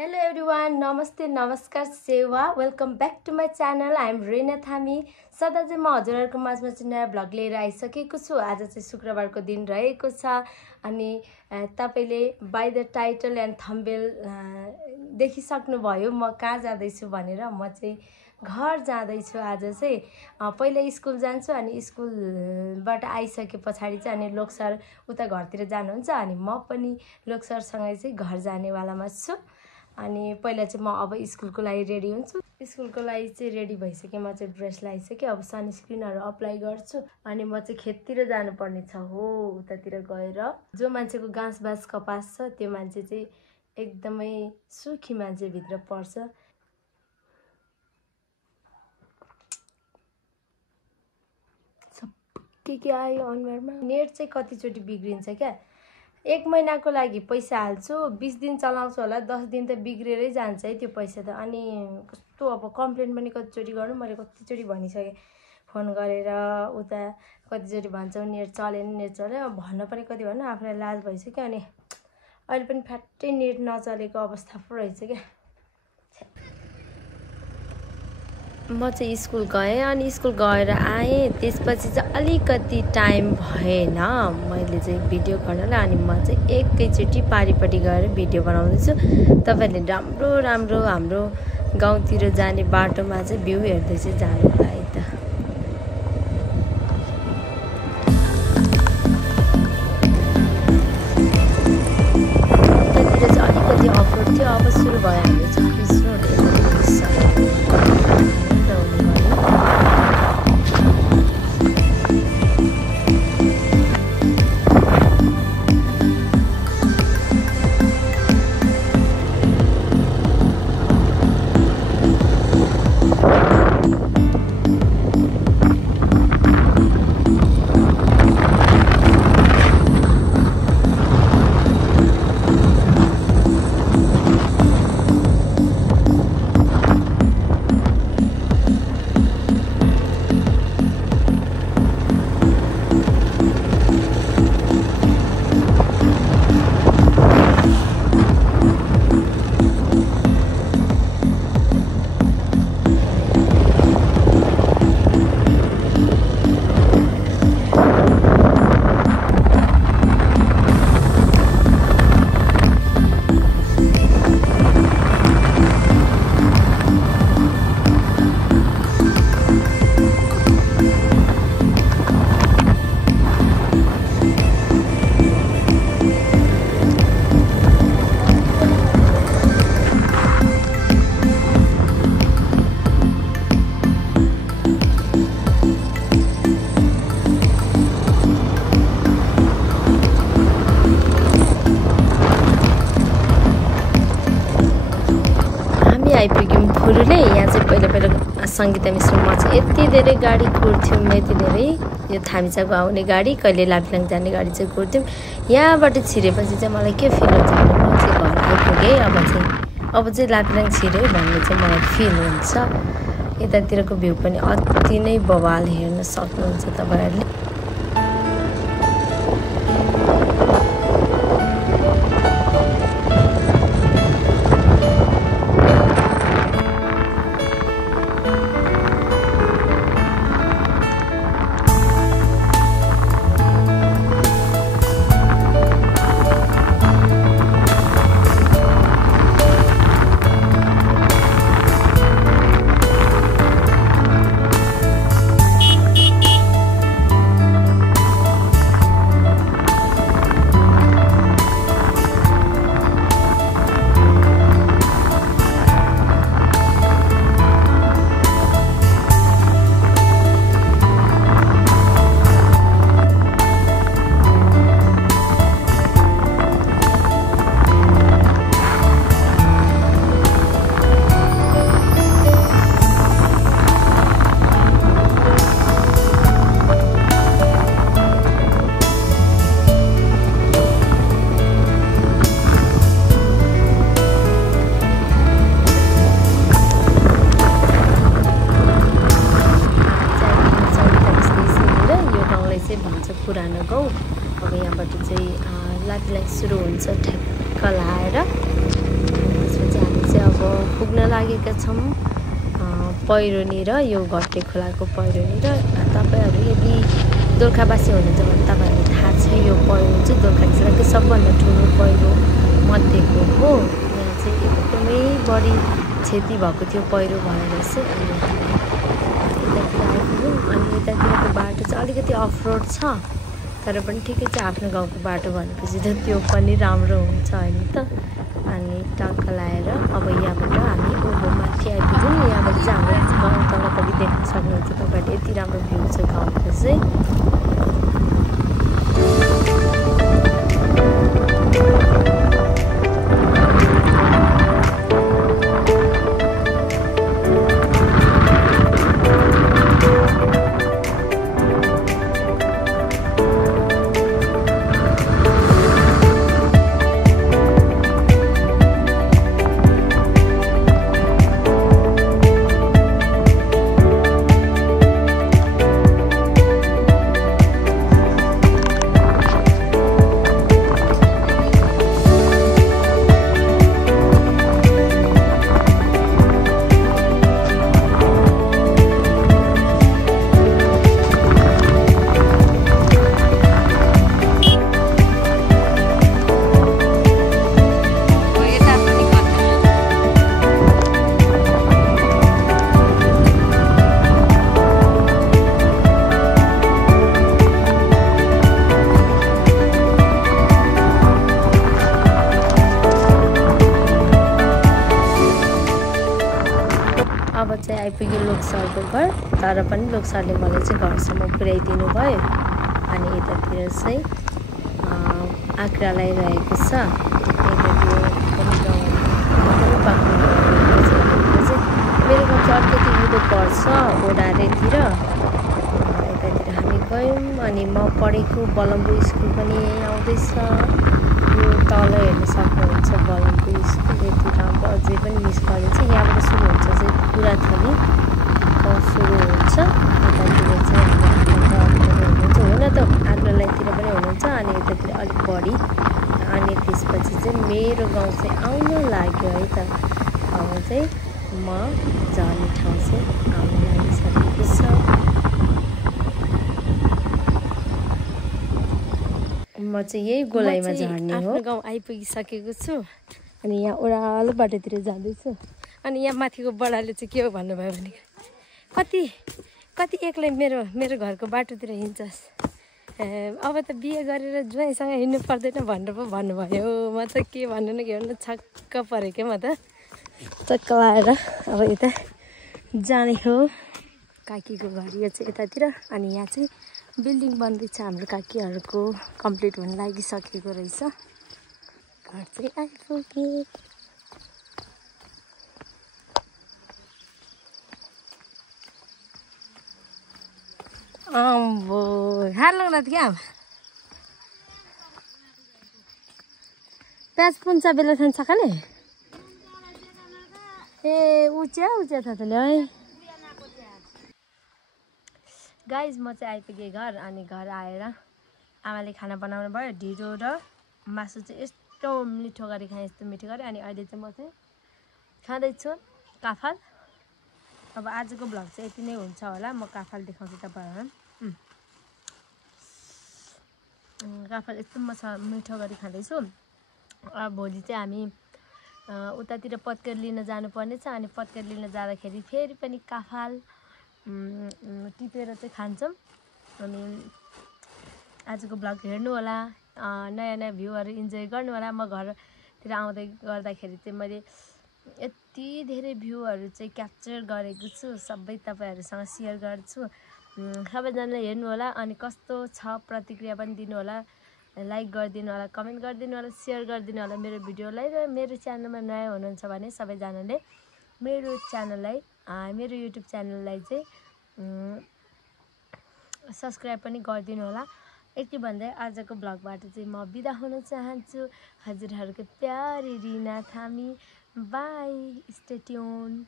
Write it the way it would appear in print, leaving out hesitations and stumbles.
Hello everyone, नमस्ते नमस्कार सेवा welcome back to my channel I am Reena Thami. सदा चाहिँ म हजुरहरूको माझमा चाहिँ नयाँ भ्लग लिएर आइसकेको छु। आज चाहिँ शुक्रबारको दिन रहेको छ अनि तपाईले by the title and thumbnail देखिसक्नुभयो म कहाँ जाँदैछु भनेर। म चाहिँ घर जाँदैछु। आज चाहिँ पहिला स्कुल जान्छु अनि स्कुलबाट आइसके पछाडि चाहिँ अनि लोकसर उता घरतिर जानुहुन्छ अनि म पनि लोकसरसँगै चाहिँ घर जानेवालामा छु। अनि पहिला चाहिँ म अब स्कुलको लागि रेडी हुन्छु। स्कुलको लागि चाहिँ रेडी भइसकेँ, म चाहिँ ड्रेस लगाइसकेँ। अब सनस्क्रिनहरु अप्लाई गर्छु अनि म चाहिँ खेततिर जानुपर्ने छ। हो उतातिर गएर जो मान्छेको गाँस बास कपास छ त्यो मान्छे चाहिँ एकदमै सुखी मान्छे भित्र पर्छ। के आयो अनुहारमा। नेट चाहिँ कतिचोटि बिग्रिन्छ क्या। 1 महिनाको लागि पैसा हाल्छु, 20 दिन चलाउँछु होला, 10 दिन त बिग्रेरै जान्छ है त्यो पैसा त। अनि कस्तो अब कम्प्लेन पनि कतिचोटि गर्नु, मैले कतिचोटि भनिसकेँ फोन गरेर। उता कतिचोटि भन्छौ नेट चलेन नेट चल्यो, भन्न पनि कति भन्नु, आफूलाई लाज भइसक्यो। अनि अहिले पनि फ्याट्टै नेट नचलेको अवस्था पो रहेछ क्या। म चाहिँ स्कुल गएँ अनि स्कुल गएर आएँ। त्यसपछि चाहिँ अलिकति टाइम भएन मैले चाहिँ भिडियो गर्नलाई। अनि म चाहिँ एकैचोटि पारिपट्टि गएर भिडियो बनाउँदैछु। तपाईँहरूले राम्रो राम्रो हाम्रो गाउँतिर जाने बाटोमा चाहिँ भ्यू हेर्दै चाहिँ जानु होला है त। त्यतिर चाहिँ अलिकति अफरोड थियो। अब सुरु भयो हाम्रो चाहिँ क्रिस रोड। आइपुग्यौँ फुरुले। यहाँ चाहिँ पहिला सङ्गीता मिश्रमा चाहिँ यति धेरै गाडी कुर्थ्यौँ, यति धेरै यो थामीचाको आउने गाडी, कहिले लाप्लाङ जाने गाडी चाहिँ कुर्थ्यौँ। यहाँबाट छिरेपछि चाहिँ मलाई के फिल हुन्छ भने म चाहिँ घर आइपुगेँ, अब चाहिँ लाप्लाङ छिर्यो भन्ने चाहिँ मलाई फिल हुन्छ। यतातिरको भ्यू पनि अति नै बवाल हेर्न सक्नुहुन्छ तपाईँहरूले। पुग्न लागेका छौँ पैरोनी र यो घट्टे खोलाको पैरोनी। र तपाईहरु यदि दोलखावासी हुनुहुन्छ भने तपाईहरुलाई थाहा छ यो पहिरो चाहिँ दोलखा जिल्लाको सबभन्दा ठुलो पहिरो मध्येको हो। यहाँ चाहिँ एकदमै बढी क्षति भएको थियो पहिरो भएर चाहिँ। अनि यतातिर आइपुग्यौँ। अनि यतातिरको बाटो चाहिँ अलिकति अफ रोड छ, तर पनि ठिकै छ। आफ्नो गाउँको बाटो भनेपछि त त्यो पनि राम्रो हुन्छ हैन त। अनि टक्क लाएर अब यहाँबाट हामी उँभो माथि आइपुग्यौँ। यहाँबाट चाहिँ हाम्रो गाउँ तलपट्टि देख्न सक्नुहुन्छ तपाईहरुले। यति राम्रो भ्यू छ गाउँको चाहिँ। अब चाहिँ आइपुग्यो लोकसरको घर। तर पनि लोकसरले मलाई चाहिँ घरसम्म पुर्याइदिनु भयो। अनि यतातिर चाहिँ आँक्रालाई रहेको छ। यतातिर पनि मेरो गाउँ चाहिँ अलिकति उँधो पर्छ ओडारेतिर। यतातिर हामी गयौँ। अनि म पढेको बलम्बु स्कुल पनि यहीँ आउँदैछ। यो तल हेर्न सक्नुहुन्छ बलम्बु स्कुल। यति राम्रो अझै पनि मिस गरिन्छ। यहाँबाट सुरु हुन्छ चाहिँ पुराथली गाउँ सुरु हुन्छ। यतातिर चाहिँ हाम्रो हुनुहुन्छ, हुन त आग्रालाईतिर पनि हुनुहुन्छ। अनि यतातिर अलिक बढी। अनि त्यसपछि चाहिँ मेरो गाउँ चाहिँ आउन लाग्यो है त। अब चाहिँ म झर्ने ठाउँ चाहिँ आउन लागिसकेको छ। म चाहिँ यही गोलाइमा झर्ने हो। आफ्नो गाउँ आइपुगिसकेको छु। अनि यहाँ ओह्रालो बाटोतिर जाँदैछु। अनि यहाँ माथिको बडाले चाहिँ के हो भन्नुभयो भने कति एक्लै मेरो घरको बाटोतिर हिँड्छस्, अब त बिहे गरेर ज्वाइँसँग हिँड्नु पर्दैन भनेर पो भन्नुभयो। म त के भन्नु न के भन्नु छक्क परेँ क्या। म त चक्क लाएर अब यता जाने हो। काकीको घर यो चाहिँ यतातिर। अनि यहाँ चाहिँ बिल्डिङ बन्दैछ हाम्रो काकीहरूको, कम्प्लिट हुन लागिसकेको रहेछ। घर चाहिँ आइपुग्यो। अम्बो हार लाग्दा त क्या प्याज पुन्छ बेला थान सकाले ए उच्या था त है। गाइज म चाहिँ आइपुगेँ घर। अनि घर आएर आमाले खाना बनाउनु भयो। ढिँडो र मासु चाहिँ यस्तो मिठो गरी खाएँ, यस्तो मिठो गरी। अनि अहिले चाहिँ म चाहिँ खाँदैछु काफल। अब आजको भ्लग चाहिँ यति नै हुन्छ होला। म काफल देखाउँछु तपाईँहरूलाई। काफल यस्तो म मिठो गरी खाँदैछु। अब भोलि चाहिँ हामी उतातिर पत्कर लिन जानुपर्ने छ। अनि पत्कर लिन जाँदाखेरि फेरि पनि काफल टिपेर चाहिँ खान्छौँ। अनि आजको भ्लग हेर्नु होला, नयाँ नयाँ भ्यूहरू इन्जोय गर्नु होला। म घरतिर आउँदै गर्दाखेरि चाहिँ मैले यति धेरै भ्यूहरू चाहिँ क्याप्चर गरेको छु, सबै तपाईँहरूसँग सेयर गर्छु। सबैजनाले हेर्नु होला। अनि कस्तो छ प्रतिक्रिया पनि दिनु होला, लाइक गरिदिनु होला, कमेन्ट गरिदिनु होला, सेयर गरिदिनु होला मेरो भिडियोलाई। र मेरो च्यानलमा नयाँ हुनुहुन्छ भने सबैजनाले मेरो च्यानललाई, मेरो युट्युब च्यानललाई चाहिँ सब्सक्राइब पनि गरिदिनु होला। यति भन्दै आजको भ्लगबाट चाहिँ म बिदा हुन चाहन्छु। हजुरहरूको प्यारी Rina Thami. Bye, stay tune.